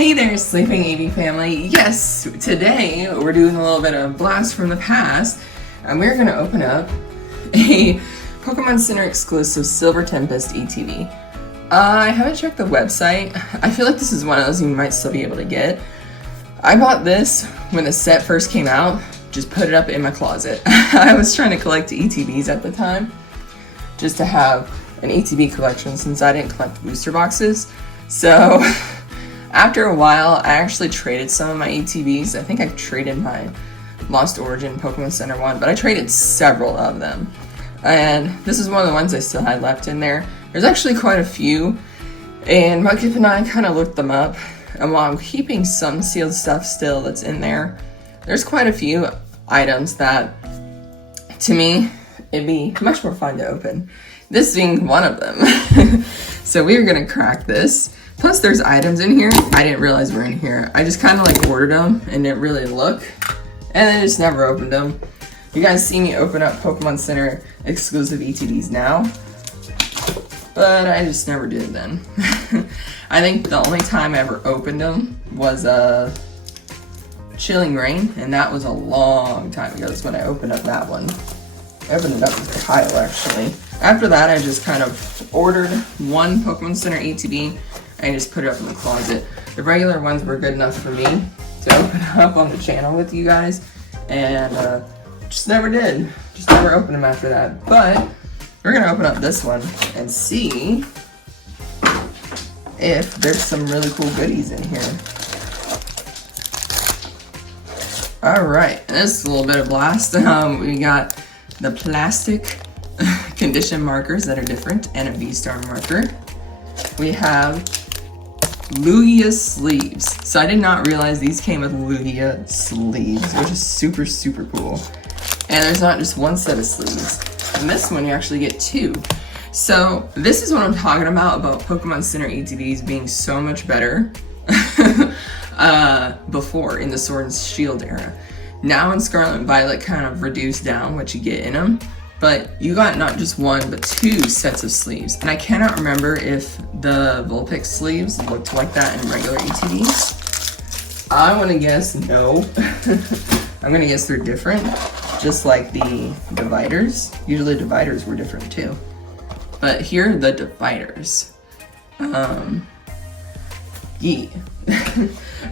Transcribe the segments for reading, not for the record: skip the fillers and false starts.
Hey there, Sleeping AV family. Yes, today we're doing a little bit of blast from the past, and we're going to open up a Pokemon Center exclusive Silver Tempest ETB. I haven't checked the website. I feel like this is one of those you might still be able to get. I bought this when the set first came out, just put it up in my closet. I was trying to collect ETBs at the time, just to have an ETB collection since I didn't collect booster boxes. So after a while, I actually traded some of my ETBs. I think I traded my Lost Origin Pokemon Center one, but I traded several of them. And this is one of the ones I still had left in there. There's actually quite a few, and Mudkip and I kind of looked them up. And while I'm keeping some sealed stuff still that's in there, there's quite a few items that, to me, it'd be much more fun to open. This being one of them. So we're gonna crack this. Plus there's items in here I didn't realize were in here. I just kind of like ordered them and didn't really look, and I just never opened them. You guys see me open up Pokemon Center exclusive ETBs now, but I just never did then. I think the only time I ever opened them was Chilling Reign, and that was a long time ago. That's when I opened up that one. I opened it up with Kyle actually. After that, I just kind of ordered one Pokemon Center ETB and just put it up in the closet. The regular ones were good enough for me to open up on the channel with you guys, and just never did. Just never opened them after that. But we're gonna open up this one and see if there's some really cool goodies in here. All right, this is a little bit of blast. We got the plastic condition markers that are different and a V-Star marker. We have Lugia sleeves. So I did not realize these came with Lugia sleeves, which is super, super cool. And there's not just one set of sleeves. And this one you actually get two. So this is what I'm talking about Pokemon Center ETBs being so much better before in the Sword and Shield era. Now in Scarlet and Violet kind of reduced down what you get in them, but you got not just one but two sets of sleeves. And I cannot remember if the Vulpix sleeves looked like that in regular ETBs. I want to guess no. I'm going to guess they're different, just like the dividers. Usually dividers were different too. But here are the dividers. Yeah.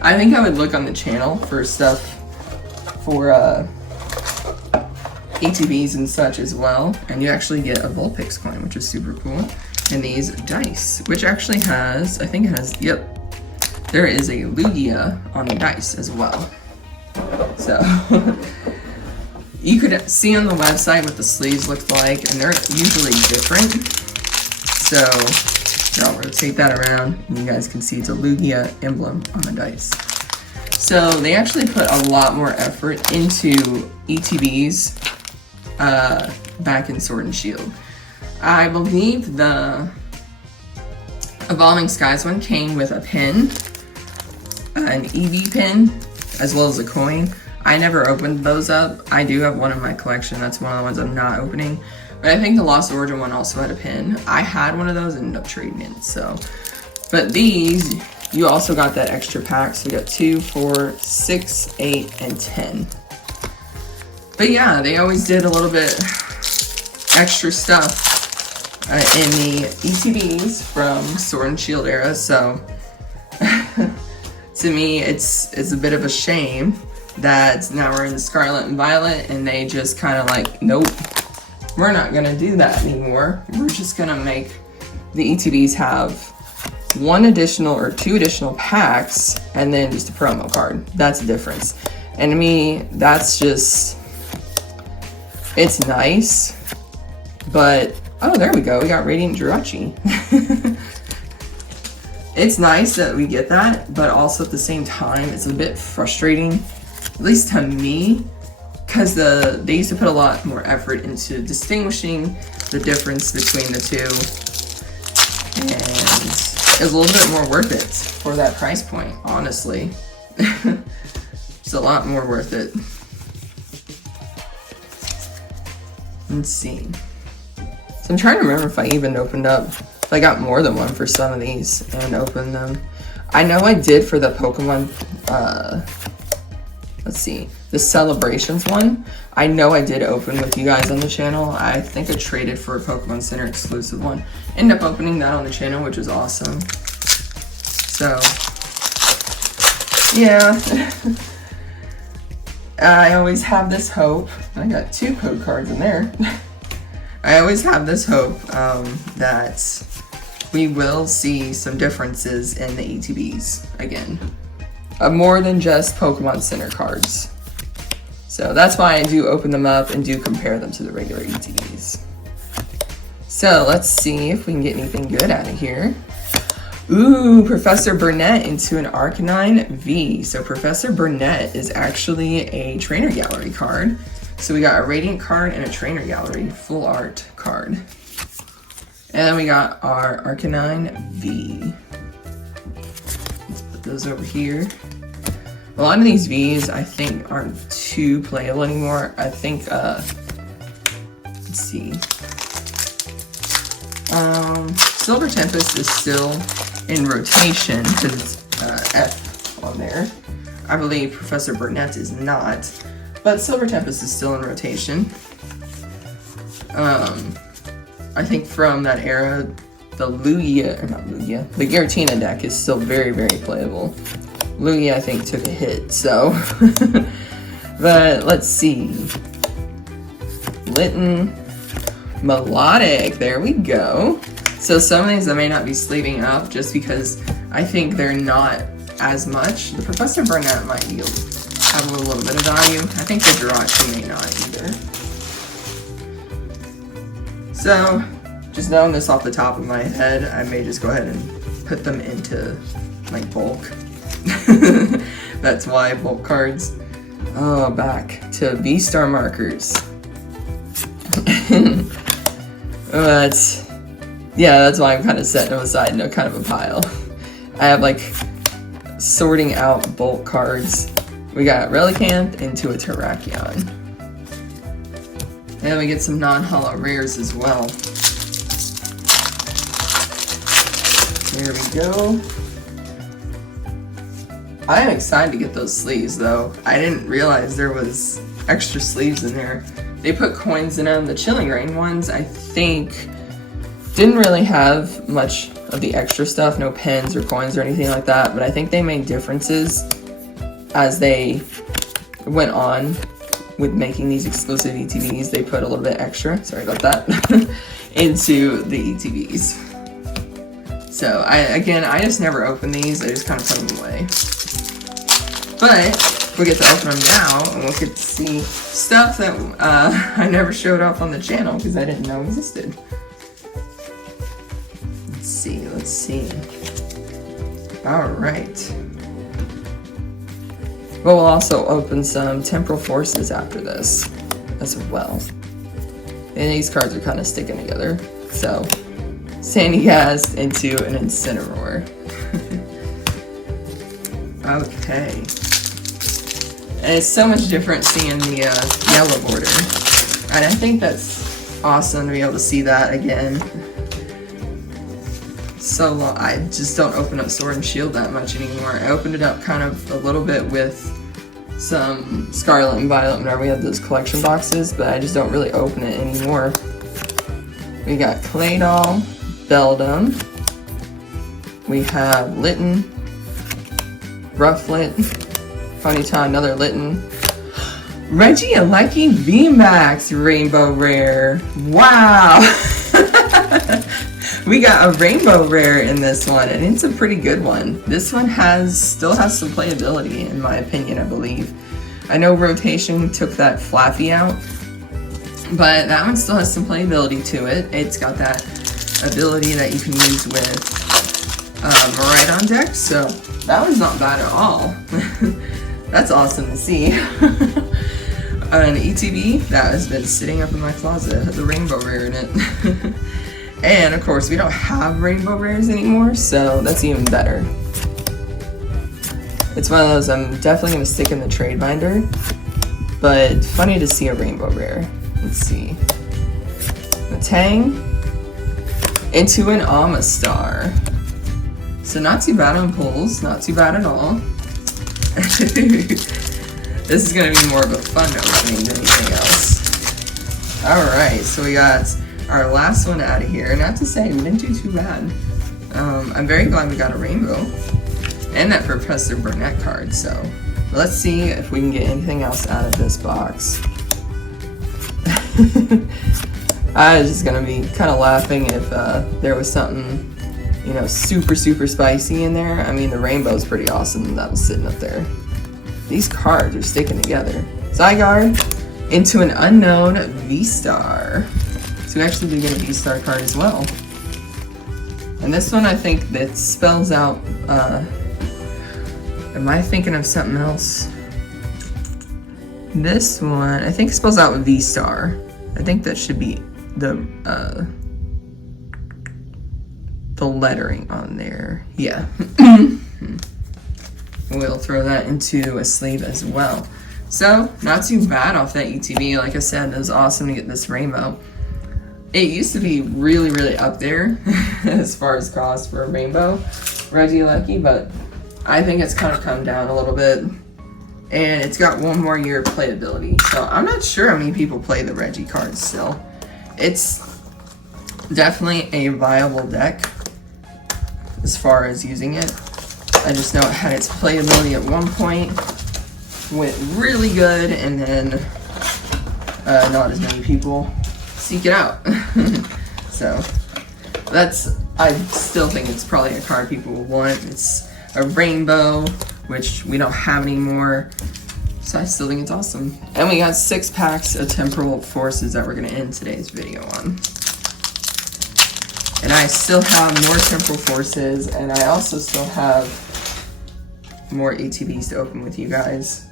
I think I would look on the channel for stuff for ETBs and such as well. And you actually get a Vulpix coin, which is super cool. And these dice, which actually has, I think it has, yep, there is a Lugia on the dice as well. So you could see on the website what the sleeves look like, and they're usually different. So I'll rotate that around, and you guys can see it's a Lugia emblem on the dice. So they actually put a lot more effort into ETBs back in Sword and Shield. I believe the Evolving Skies one came with a pin, an EV pin, as well as a coin. I never opened those up. I do have one in my collection. That's one of the ones I'm not opening. But I think the Lost Origin one also had a pin. I had one of those and ended up trading it, so. But these, you also got that extra pack. So you got 2, 4, 6, 8, and 10. But yeah, they always did a little bit extra stuff in the ETBs from Sword and Shield era. So to me, it's a bit of a shame that now we're in the Scarlet and Violet and they just kind of like, nope, we're not gonna do that anymore. We're just gonna make the ETBs have 1 additional or 2 additional packs and then just a promo card. That's the difference. And to me, that's just, it's nice, but, oh, there we go. We got Radiant Jirachi. It's nice that we get that, but also at the same time, it's a bit frustrating, at least to me, because they used to put a lot more effort into distinguishing the difference between the two, and it was a little bit more worth it for that price point, honestly. It's a lot more worth it. Let's see. So I'm trying to remember if I even opened up, if I got more than one for some of these and opened them. I know I did for the Pokemon, let's see, the Celebrations one. I know I did open with you guys on the channel. I think I traded for a Pokemon Center exclusive one. Ended up opening that on the channel, which was awesome. So, yeah. I always have this hope. I got 2 code cards in there. I always have this hope that we will see some differences in the ETBs again. More than just Pokemon Center cards. So that's why I do open them up and do compare them to the regular ETBs. So let's see if we can get anything good out of here. Ooh, Professor Burnett into an Arcanine V. So Professor Burnett is actually a Trainer Gallery card. So we got a Radiant card and a Trainer Gallery full art card. And then we got our Arcanine V. Let's put those over here. A lot of these Vs I think aren't too playable anymore. I think, let's see. Silver Tempest is still in rotation because it's F on there. I believe Professor Burnett is not, but Silver Tempest is still in rotation. I think from that era, the Lugia, or not Lugia, the Giratina deck is still very, very playable. Lugia, I think, took a hit, so. But let's see. Litten, Melodic, there we go. So some of these I may not be sleeving up just because I think they're not as much. The Professor Burnett might be have a little bit of value. I think the Jirachi may not either. So, just knowing this off the top of my head, I may just go ahead and put them into, like, bulk. That's why bulk cards. Oh, back to V-Star markers. That's why I'm kind of setting them aside in a kind of a pile. I have, like, sorting out bulk cards. We got Relicanth into a Terrakion. And we get some non-holo rares as well. There we go. I am excited to get those sleeves though. I didn't realize there was extra sleeves in there. They put coins in them. The Chilling Reign ones, I think, didn't really have much of the extra stuff, no pens or coins or anything like that, but I think they made differences as they went on with making these exclusive ETBs. They put a little bit extra, sorry about that, into the ETBs. So I just never open these, I just kind of put them away. But we get to open them now and we'll get to see stuff that I never showed off on the channel because I didn't know existed. Let's see. Alright. But we'll also open some Temporal Forces after this as well. And these cards are kind of sticking together. So, Sandygast into an Incineroar. Okay. And it's so much different seeing the yellow border. And I think that's awesome to be able to see that again. So long. I just don't open up Sword and Shield that much anymore. I opened it up kind of a little bit with some Scarlet and Violet whenever we had those collection boxes, but I just don't really open it anymore. We got Claydol, Beldum, we have Litten, Rufflet, Ponyta, another Litten, Regieleki VMAX Rainbow Rare. Wow! We got a Rainbow Rare in this one, and it's a pretty good one. This one still has some playability, in my opinion, I believe. I know Rotation took that Flaffy out, but that one still has some playability to it. It's got that ability that you can use with Miraidon deck, so that one's not bad at all. That's awesome to see. An ETB that has been sitting up in my closet, has a Rainbow Rare in it. And of course, we don't have Rainbow Rares anymore, so that's even better. It's one of those I'm definitely going to stick in the trade binder, but funny to see a Rainbow Rare. Let's see. A Tang into an Amistar. So not too bad on pulls, not too bad at all. This is gonna be more of a fun opening than anything else. Alright, so we got our last one out of here. Not to say we didn't do too bad. I'm very glad we got a rainbow. And that Professor Burnett card, so let's see if we can get anything else out of this box. I was just gonna be kind of laughing if there was something, you know, super spicy in there. I mean, the rainbow's pretty awesome that was sitting up there. These cards are sticking together. Zygarde into an unknown V-Star. So we actually did get a V-Star card as well. And this one I think that spells out, am I thinking of something else? This one, I think spells out V-Star. I think that should be the lettering on there. Yeah. We'll throw that into a sleeve as well. So, not too bad off that ETB. Like I said, it was awesome to get this rainbow. It used to be really up there as far as cost for a rainbow Regieleki, but I think it's kind of come down a little bit. And it's got one more year of playability. So, I'm not sure how many people play the Regi cards still. It's definitely a viable deck as far as using it. I just know it had its playability at one point, went really good, and then not as many people seek it out. So I still think it's probably a card people will want. It's a rainbow, which we don't have anymore, so I still think it's awesome. And we got 6 packs of Temporal Forces that we're going to end today's video on. And I still have more Temporal Forces, and I also still have more ETBs to open with you guys.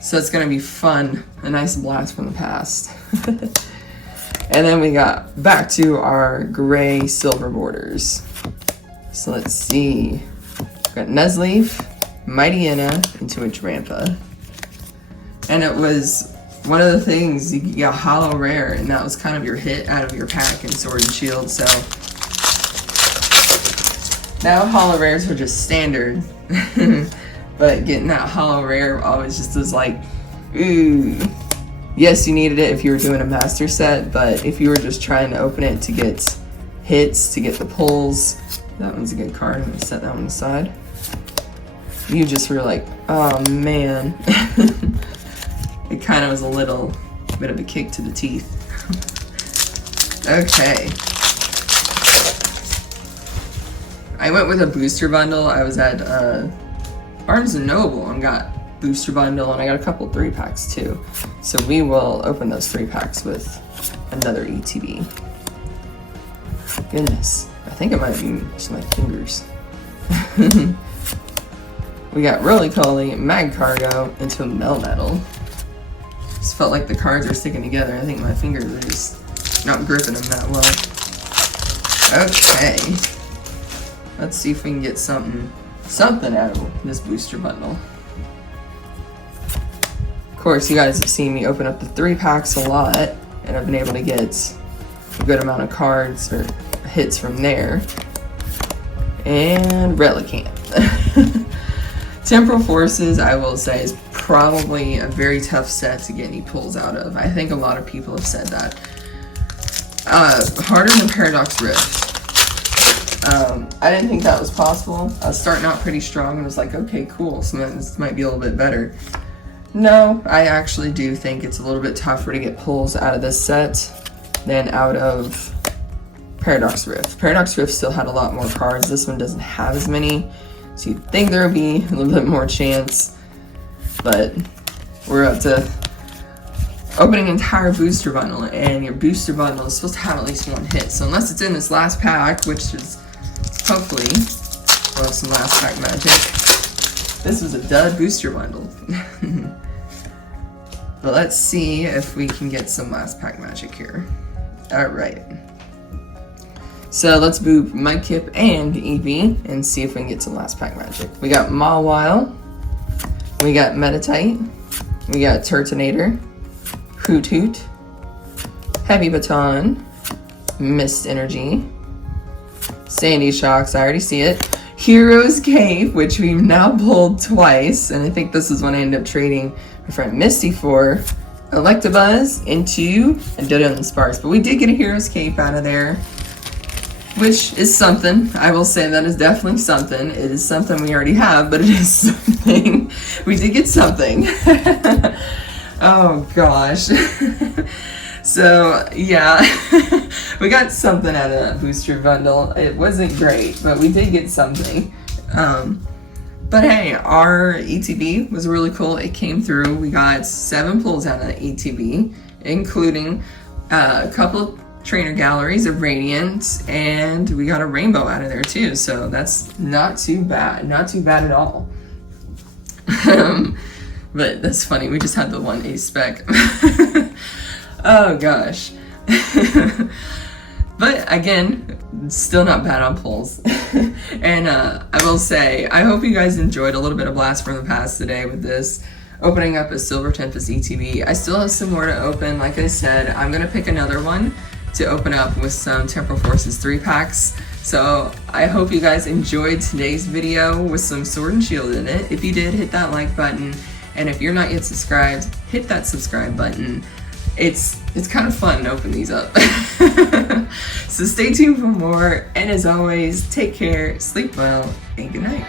So it's gonna be fun, a nice blast from the past. And then we got back to our gray silver borders. So let's see. We got Nuzleaf, Mightyena, into a Drampa. And it was one of the things, you got Holo Rare, and that was kind of your hit out of your pack in Sword and Shield, so now Holo Rares were just standard. But getting that Holo Rare always just was like, ooh. Yes, you needed it if you were doing a master set, but if you were just trying to open it to get hits, to get the pulls, that one's a good card. I'm gonna set that one aside. You just were like, oh man. It kind of was a little bit of a kick to the teeth. Okay. I went with a booster bundle. I was at Barnes & Noble and got booster bundle, and I got a couple 3-packs too. So we will open those 3-packs with another ETB. Goodness, I think it might be just my fingers. We got Roly-Poly, Magcargo, into a Melmetal. Just felt like the cards are sticking together. I think my fingers are just not gripping them that well. Okay. Let's see if we can get something out of this booster bundle. Of course, you guys have seen me open up the 3-packs a lot, and I've been able to get a good amount of cards or hits from there. And Relicanth. Temporal Forces, I will say, is probably a very tough set to get any pulls out of. I think a lot of people have said that. Harder than Paradox Rift. I didn't think that was possible. I was starting out pretty strong and was like, okay, cool, so this might be a little bit better. No, I actually do think it's a little bit tougher to get pulls out of this set than out of Paradox Rift. Paradox Rift still had a lot more cards. This one doesn't have as many, so you'd think there would be a little bit more chance, but we're up to opening an entire booster bundle, and your booster bundle is supposed to have at least one hit. So unless it's in this last pack, which is hopefully we'll have some last pack magic. This was a dud booster bundle. But let's see if we can get some last pack magic here. Alright. So let's boop Mudkip and Eevee and see if we can get some last pack magic. We got Mawile. We got Meditite. We got Turtonator. Hoot Hoot, Heavy Baton, Mist Energy, Sandy Shocks, I already see it, Hero's Cave, which we've now pulled twice, and I think this is when I ended up trading my friend Misty for Electabuzz into a Dodo and Sparks. But we did get a Hero's Cave out of there, which is something. I will say that is definitely something. It is something we already have, but it is something. We did get something. Oh gosh. So yeah, we got something out of that booster bundle. It wasn't great, but we did get something. But hey, our ETB was really cool. It came through. We got 7 pulls out of the ETB, including a couple of trainer galleries of Radiant, and we got a rainbow out of there too. So that's not too bad. Not too bad at all. But that's funny. We just had the one ace spec. Oh gosh. But again, still not bad on pulls. And I will say, I hope you guys enjoyed a little bit of Blast from the Past today with this, opening up a Silver Tempest ETB. I still have some more to open. Like I said, I'm going to pick another one to open up with some Temporal Forces 3-packs. So I hope you guys enjoyed today's video with some Sword and Shield in it. If you did, hit that like button. And if you're not yet subscribed, hit that subscribe button. It's kind of fun to open these up. So stay tuned for more, and as always, take care, sleep well, and good night.